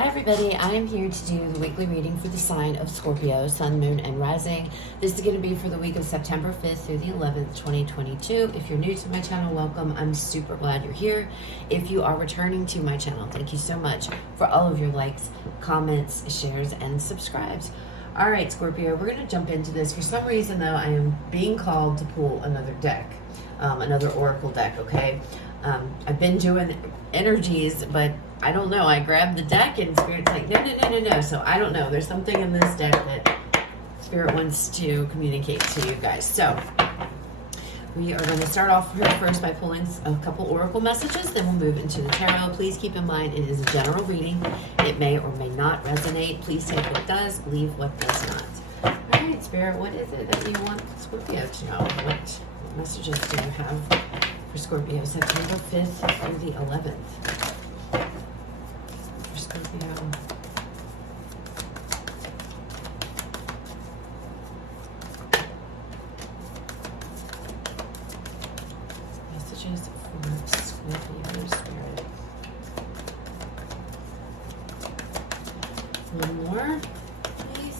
Hi everybody, I am here to do the weekly reading for the sign of Scorpio, Sun, Moon, and Rising. This is going to be for the week of September 5th through the 11th, 2022. If you're new to my channel, welcome. I'm super glad you're here. If you are returning to my channel, thank you so much for all of your likes, comments, shares, and subscribes. All right, Scorpio, we're going to jump into this. For some reason, though, I am being called to pull another deck, another oracle deck, okay? I've been doing energies, but I don't know. I grabbed the deck and Spirit's like, no. So I don't know. There's something in this deck that Spirit wants to communicate to you guys. So we are going to start off here first by pulling a couple oracle messages. Then we'll move into the tarot. Please keep in mind it is a general reading. It may or may not resonate. Please take what does, leave what does not. All right, Spirit, what is it that you want Scorpio to know? What messages do you have for Scorpio September 5th through the 11th? Scorpio. Messages for Scorpio Spirit. One more, please.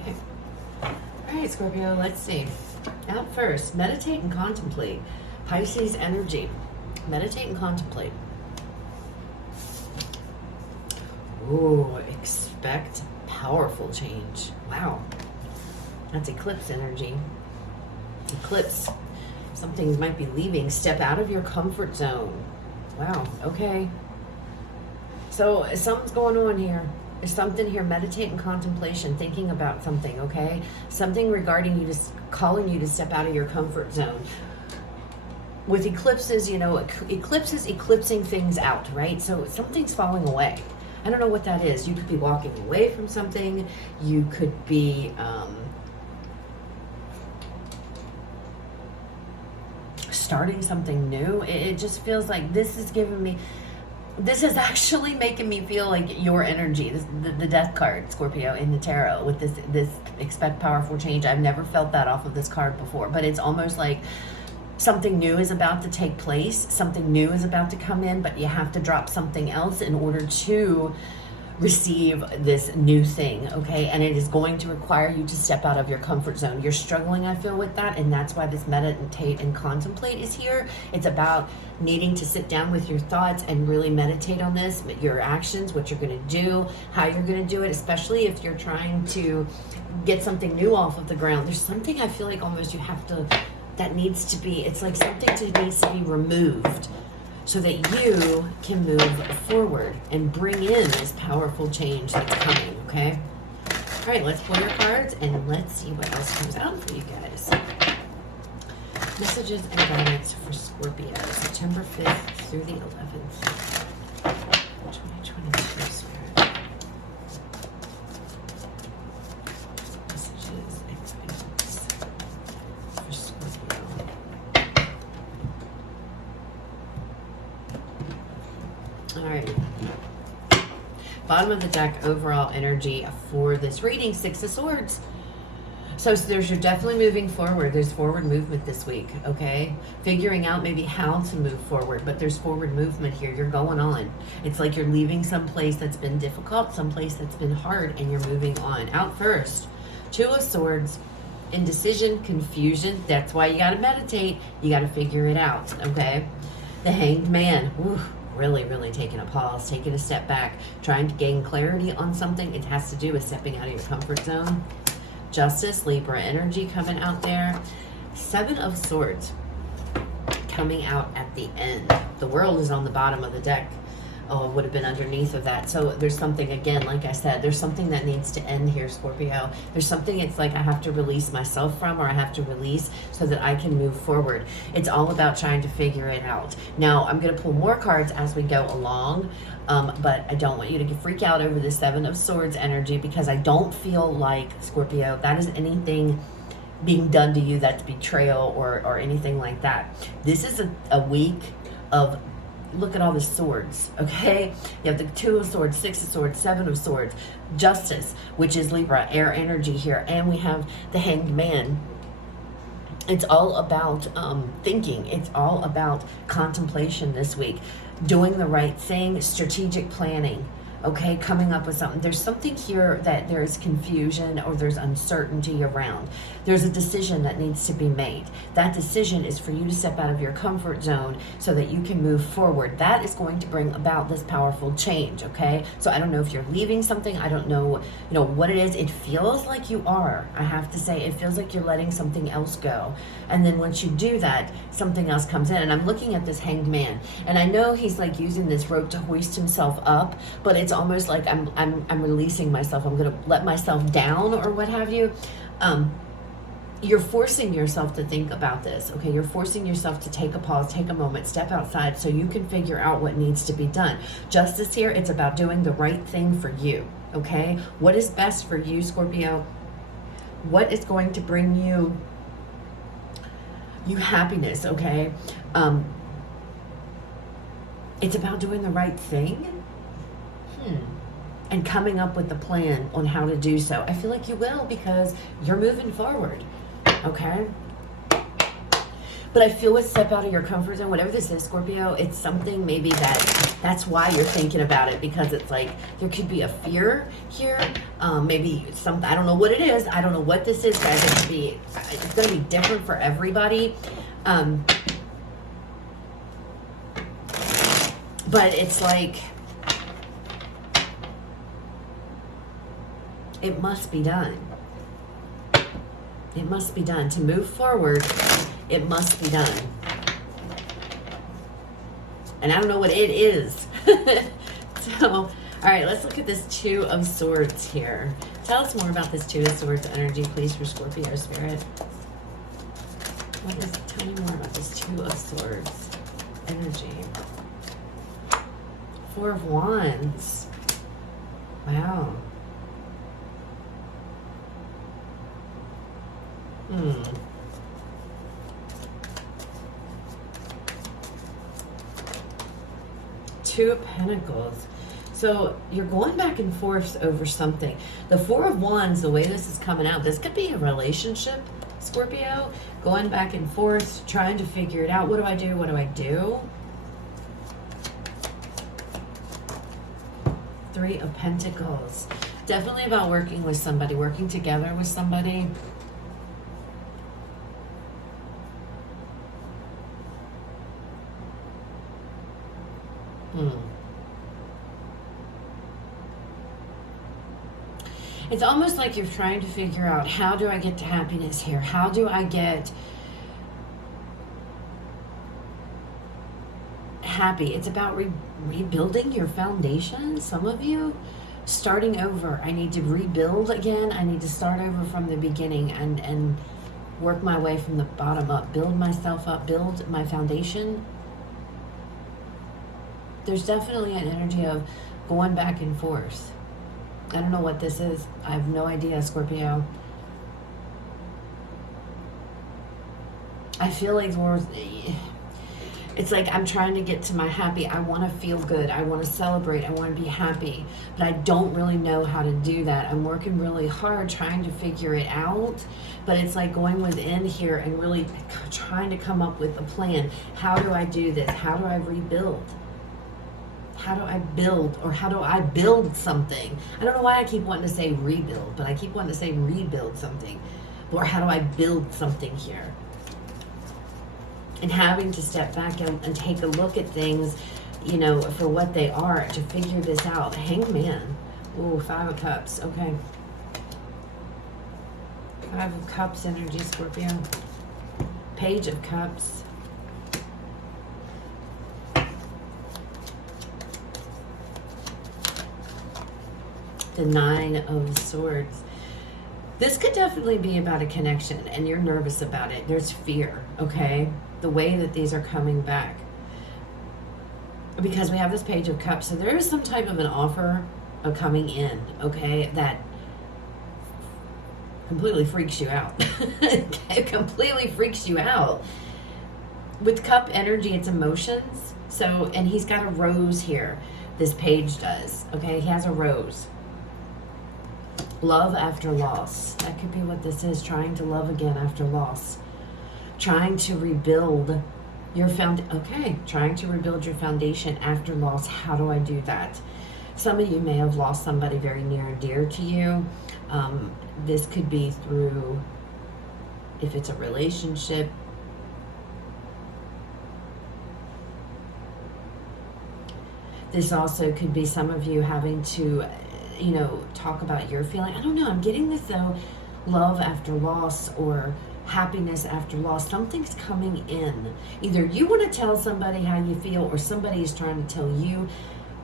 Okay. All right, Scorpio, let's see. Out first, meditate and contemplate. Pisces energy. Meditate and contemplate. Ooh, expect powerful change. Wow. That's eclipse energy. Eclipse. Something might be leaving. Step out of your comfort zone. Wow. Okay. So something's going on here. There's something here. Meditate and contemplation. Thinking about something, okay? Something regarding you, just calling you to step out of your comfort zone. With eclipses, you know, eclipses eclipsing things out, right? So something's falling away. I don't know what that is. You could be walking away from something. You could be starting something new. It just feels like this is giving me, this is actually making me feel like your energy, the death card, Scorpio, in the tarot with this expect powerful change. I've never felt that off of this card before, but it's almost like something new is about to take place. Something new is about to come in, but you have to drop something else in order to receive this new thing, okay? And it is going to require you to step out of your comfort zone. You're struggling, I feel, with that, and that's why this meditate and contemplate is here. It's about needing to sit down with your thoughts and really meditate on this, your actions, what you're going to do, how you're going to do it, especially if you're trying to get something new off of the ground. There's something I feel like almost you have to, that needs to be, it's like something needs to be removed so that you can move forward and bring in this powerful change that's coming, okay? All right, let's pull your cards and let's see what else comes out for you guys. Messages and guidance for Scorpio, September 5th through the 11th, 2022, Spirit. Messages and guidance for Scorpio. All right. Bottom of the deck, overall energy for this reading, Six of Swords. So there's, you're definitely moving forward. There's forward movement this week, okay? Figuring out maybe how to move forward, but there's forward movement here. You're going on. It's like you're leaving some place that's been difficult, some place that's been hard, and you're moving on. Out first, Two of Swords, indecision, confusion. That's why you got to meditate. You got to figure it out, okay? The Hanged Man. Ooh. Really taking a pause, taking a step back, trying to gain clarity on something. It has to do with stepping out of your comfort zone. Justice, Libra energy coming out there. Seven of Swords coming out at the end. The World is on the bottom of the deck. Oh, it would have been underneath of that. So there's something, again, like I said, there's something that needs to end here, Scorpio. There's something it's like I have to release myself from, or I have to release so that I can move forward. It's all about trying to figure it out. Now, I'm going to pull more cards as we go along, but I don't want you to freak out over the Seven of Swords energy, because I don't feel like, Scorpio, that is anything being done to you that's betrayal or anything like that. This is a week of, look at all the swords, okay? You have the Two of Swords, Six of Swords, Seven of Swords, Justice, which is Libra, air energy here, and we have the Hanged Man. It's all about thinking. It's all about contemplation this week. Doing the right thing, strategic planning, okay, coming up with something. There's something here that there's confusion or there's uncertainty around. There's a decision that needs to be made. That decision is for you to step out of your comfort zone so that you can move forward. That is going to bring about this powerful change, okay? So I don't know if you're leaving something. I don't know, what it is. It feels like you are. I have to say, it feels like you're letting something else go. And then once you do that, something else comes in. And I'm looking at this Hanged Man, and I know he's like using this rope to hoist himself up, but it's almost like I'm releasing myself. I'm going to let myself down or what have you. You're forcing yourself to think about this, okay? You're forcing yourself to take a pause, take a moment, step outside so you can figure out what needs to be done. Justice here, it's about doing the right thing for you, okay? What is best for you, Scorpio? What is going to bring you happiness, okay? It's about doing the right thing. And coming up with a plan on how to do so. I feel like you will, because you're moving forward, okay? But I feel with step out of your comfort zone, whatever this is, Scorpio, it's something maybe that's why you're thinking about it, because it's like there could be a fear here. Maybe something, I don't know what it is. I don't know what this is, guys. It's going to be different for everybody. But it's like, it must be done. It must be done. To move forward, it must be done. And I don't know what it is. So, all right, let's look at this Two of Swords here. Tell us more about this Two of Swords energy, please, for Scorpio Spirit. Tell me more about this Two of Swords energy. Four of Wands. Wow. Two of Pentacles. So you're going back and forth over something. The Four of Wands, the way this is coming out, this could be a relationship, Scorpio. Going back and forth, trying to figure it out. What do I do? What do I do? Three of Pentacles. Definitely about working with somebody, working together with somebody. It's almost like you're trying to figure out, how do I get to happiness here? How do I get happy? It's about rebuilding your foundation. Some of you, starting over. I need to rebuild again. I need to start over from the beginning and work my way from the bottom up. Build myself up. Build my foundation. There's definitely an energy of going back and forth. I don't know what this is. I have no idea, Scorpio. I feel like it's like I'm trying to get to my happy. I want to feel good. I want to celebrate. I want to be happy. But I don't really know how to do that. I'm working really hard trying to figure it out. But it's like going within here and really trying to come up with a plan. How do I do this? How do I rebuild? How do I build, or how do I build something? I don't know why I keep wanting to say rebuild, but I keep wanting to say rebuild something. Or how do I build something here? And having to step back and take a look at things, for what they are, to figure this out. Hanged Man. Ooh, Five of Cups. Okay. Five of Cups energy, Scorpio. Page of Cups. The Nine of Swords. This could definitely be about a connection, and you're nervous about it. There's fear, okay? The way that these are coming back. Because we have this Page of Cups, so there is some type of an offer of coming in, okay, that completely freaks you out. It completely freaks you out. With Cup energy, it's emotions. So, and he's got a rose here. This page does, okay? He has a rose. Love after loss. That could be what this is. Trying to love again after loss. Trying to rebuild your trying to rebuild your foundation after loss. How do I do that? Some of you may have lost somebody very near and dear to you. This could be through, if it's a relationship, this also could be some of you having to, you know, talk about your feeling. I don't know. I'm getting this though, love after loss or happiness after loss. Something's coming in. Either you want to tell somebody how you feel, or somebody is trying to tell you,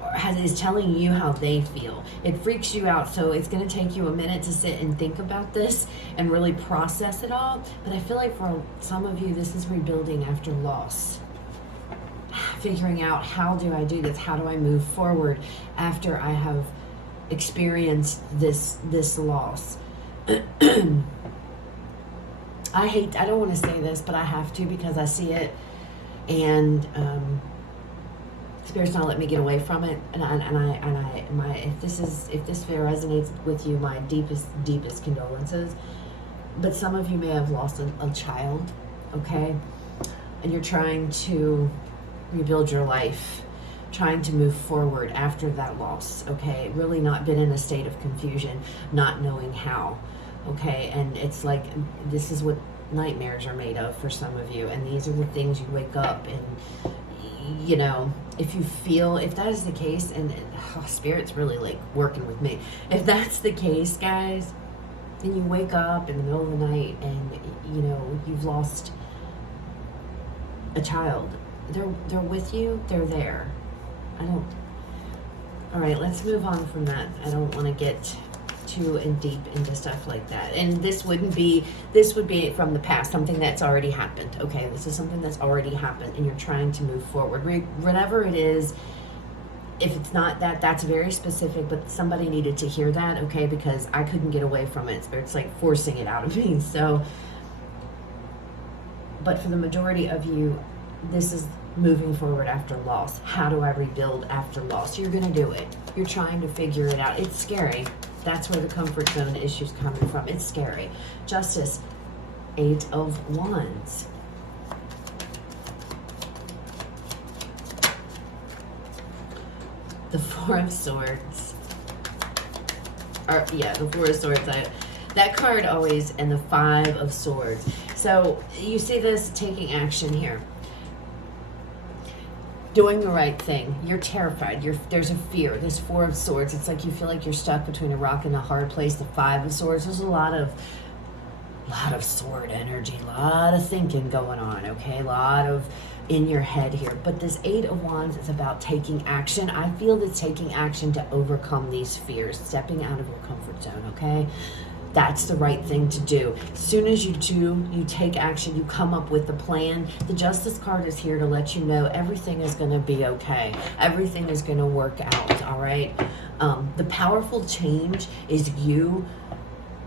or is telling you how they feel. It freaks you out. So it's going to take you a minute to sit and think about this and really process it all. But I feel like for some of you, this is rebuilding after loss. Figuring out, how do I do this? How do I move forward after I have experienced this loss? I don't want to say this, but I have to, because I see it, and Spirit's not letting me get away from it. If this resonates with you, my deepest condolences. But some of you may have lost a child, okay, and you're trying to rebuild your life, trying to move forward after that loss, okay? Really not been in a state of confusion, not knowing how, okay? And it's like, this is what nightmares are made of for some of you, and these are the things you wake up and, you know, if that is the case, and Spirit's really like working with me. If that's the case, guys, and you wake up in the middle of the night and, you know, you've lost a child, they're with you, they're there. All right, let's move on from that. I don't want to get too in deep into stuff like that. And this would be from the past, something that's already happened, okay? This is something that's already happened, and you're trying to move forward. Whatever it is, if it's not that, that's very specific, but somebody needed to hear that, okay? Because I couldn't get away from it. It's like forcing it out of me. So, but for the majority of you, this is moving forward after loss. How do I rebuild after loss? You're going to do it. You're trying to figure it out. It's scary. That's where the comfort zone issue's coming from. It's scary. Justice, 8 of Wands. The 4 of Swords. The 4 of Swords. That card always, and the 5 of Swords. So you see this taking action here. Doing the right thing. You're terrified. There's a fear. This 4 of Swords. It's like you feel like you're stuck between a rock and a hard place. The 5 of Swords. There's a lot of sword energy. A lot of thinking going on. Okay, a lot of in your head here. But this 8 of Wands is about taking action. I feel that taking action to overcome these fears, stepping out of your comfort zone. Okay. That's the right thing to do. As soon as you do, you take action, you come up with a plan. The Justice card is here to let you know everything is going to be okay. Everything is going to work out, all right? The powerful change is you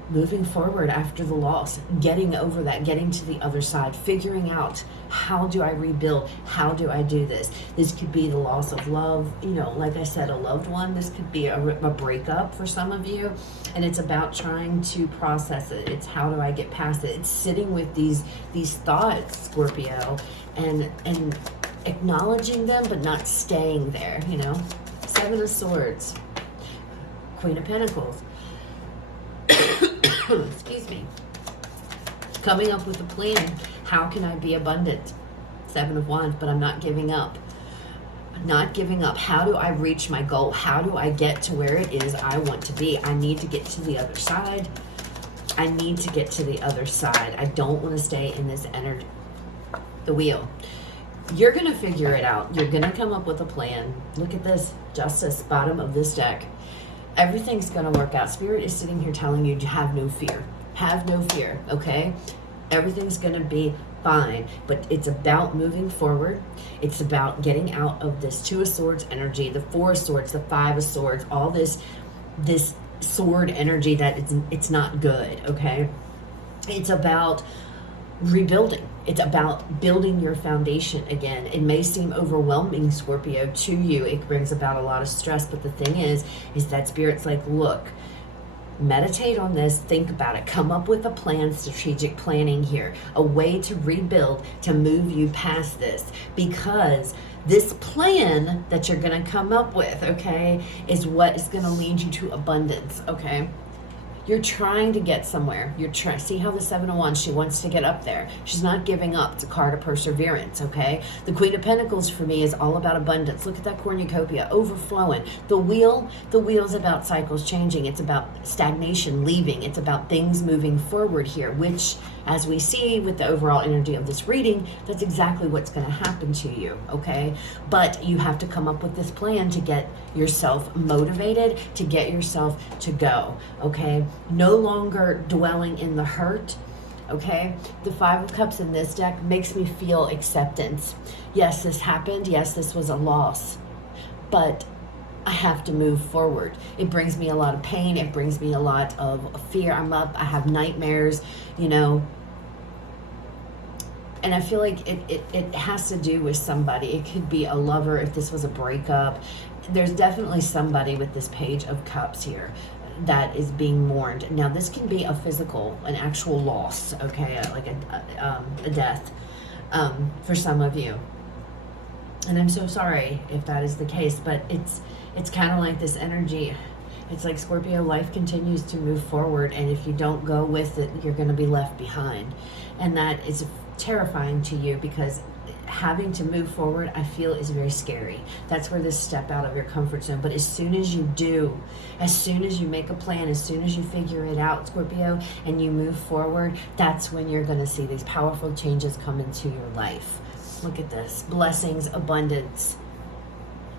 moving forward after the loss, getting over that, getting to the other side, figuring out, how do I rebuild? How do I do this? This could be the loss of love, you know, like I said, a loved one. This could be a breakup for some of you, and it's about trying to process it. It's how do I get past it? It's sitting with these thoughts, Scorpio, and acknowledging them, but not staying there, you know. 7 of Swords, Queen of Pentacles. Excuse me. Coming up with a plan. How can I be abundant? 7 of Wands, but I'm not giving up. I'm not giving up. How do I reach my goal? How do I get to where it is I want to be? I need to get to the other side. I need to get to the other side. I don't want to stay in this energy. The wheel. You're going to figure it out. You're going to come up with a plan. Look at this. Justice, bottom of this deck. Everything's going to work out. Spirit is sitting here telling you to have no fear. Have no fear, okay? Everything's going to be fine. But it's about moving forward. It's about getting out of this 2 of Swords energy, the 4 of Swords, the 5 of Swords, all this sword energy that it's not good, okay? It's about rebuilding. It's about building your foundation again. It may seem overwhelming, Scorpio, to you. It brings about a lot of stress, but the thing is that Spirit's like, look, meditate on this, think about it, come up with a plan, strategic planning here, a way to rebuild, to move you past this, because This plan that you're going to come up with, okay, is what is going to lead you to abundance, okay? You're trying to get somewhere. You're trying. See how the Seven of Wands, she wants to get up there. She's not giving up. It's a card of perseverance, okay? The Queen of Pentacles for me is all about abundance. Look at that cornucopia, overflowing. The wheel's about cycles changing. It's about stagnation leaving. It's about things moving forward here, which, as we see with the overall energy of this reading, that's exactly what's going to happen to you, okay? But you have to come up with this plan to get yourself motivated, to get yourself to go, okay? No longer dwelling in the hurt, okay? The Five of Cups in this deck makes me feel acceptance. Yes, this happened. Yes, this was a loss, but I have to move forward. It brings me a lot of pain. It brings me a lot of fear. I'm up. I have nightmares, you know. And I feel like it has to do with somebody. It could be a lover if this was a breakup. There's definitely somebody with this Page of Cups here that is being mourned. Now, this can be a physical, an actual loss, okay, like a death for some of you. And I'm so sorry if that is the case, but it's kind of like this energy. It's like, Scorpio, life continues to move forward, and if you don't go with it, you're going to be left behind. And that is terrifying to you, because having to move forward, I feel, is very scary. That's where this step out of your comfort zone. But as soon as you do, as soon as you make a plan, as soon as you figure it out, Scorpio, and you move forward, that's when you're going to see these powerful changes come into your life. Look at this. Blessings, abundance.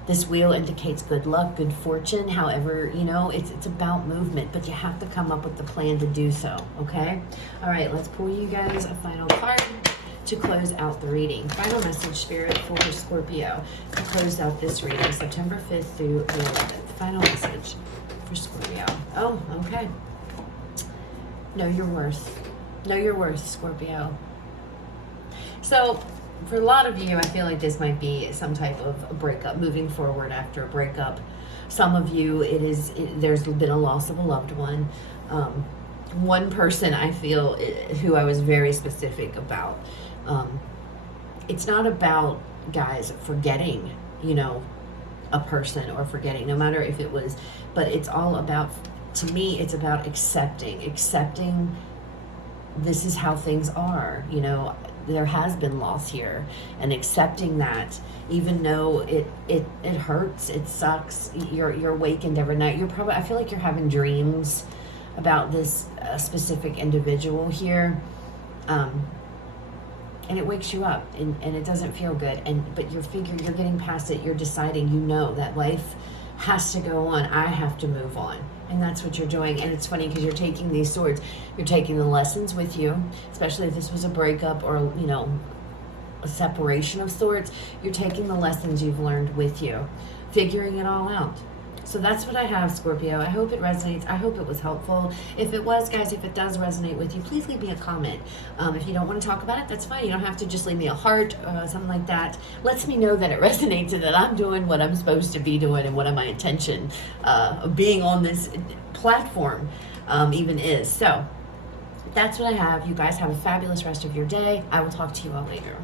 This wheel indicates good luck, good fortune. However, you know, it's about movement, but you have to come up with the plan to do so, okay? All right, let's pull you guys a final card to close out the reading. Final message, Spirit, for Scorpio to close out this reading, September 5th through the 11th. Final message for Scorpio. Oh, okay. Know your worth. Know your worth, Scorpio. So, for a lot of you, I feel like this might be some type of a breakup, moving forward after a breakup. Some of you, there's been a loss of a loved one. One person, I feel, who I was very specific about. It's not about, guys, forgetting, you know, a person or forgetting, no matter if it was, but it's all about, to me, it's about accepting this is how things are, you know. There has been loss here, and accepting that, even though it hurts, it sucks, you're awakened every night. I feel like you're having dreams about this specific individual here, and it wakes you up, and it doesn't feel good, but you're getting past it. You're deciding, you know, that life has to go on. I have to move on. And that's what you're doing. And it's funny because you're taking these swords, you're taking the lessons with you, especially if this was a breakup or, you know, a separation of sorts. You're taking the lessons you've learned with you, figuring it all out. So that's what I have, Scorpio. I hope it resonates. I hope it was helpful. If it was, guys, if it does resonate with you, please leave me a comment. If you don't want to talk about it, that's fine. You don't have to just leave me a heart, something like that. Lets me know that it resonates and that I'm doing what I'm supposed to be doing and what my intention of being on this platform even is. So that's what I have. You guys have a fabulous rest of your day. I will talk to you all later.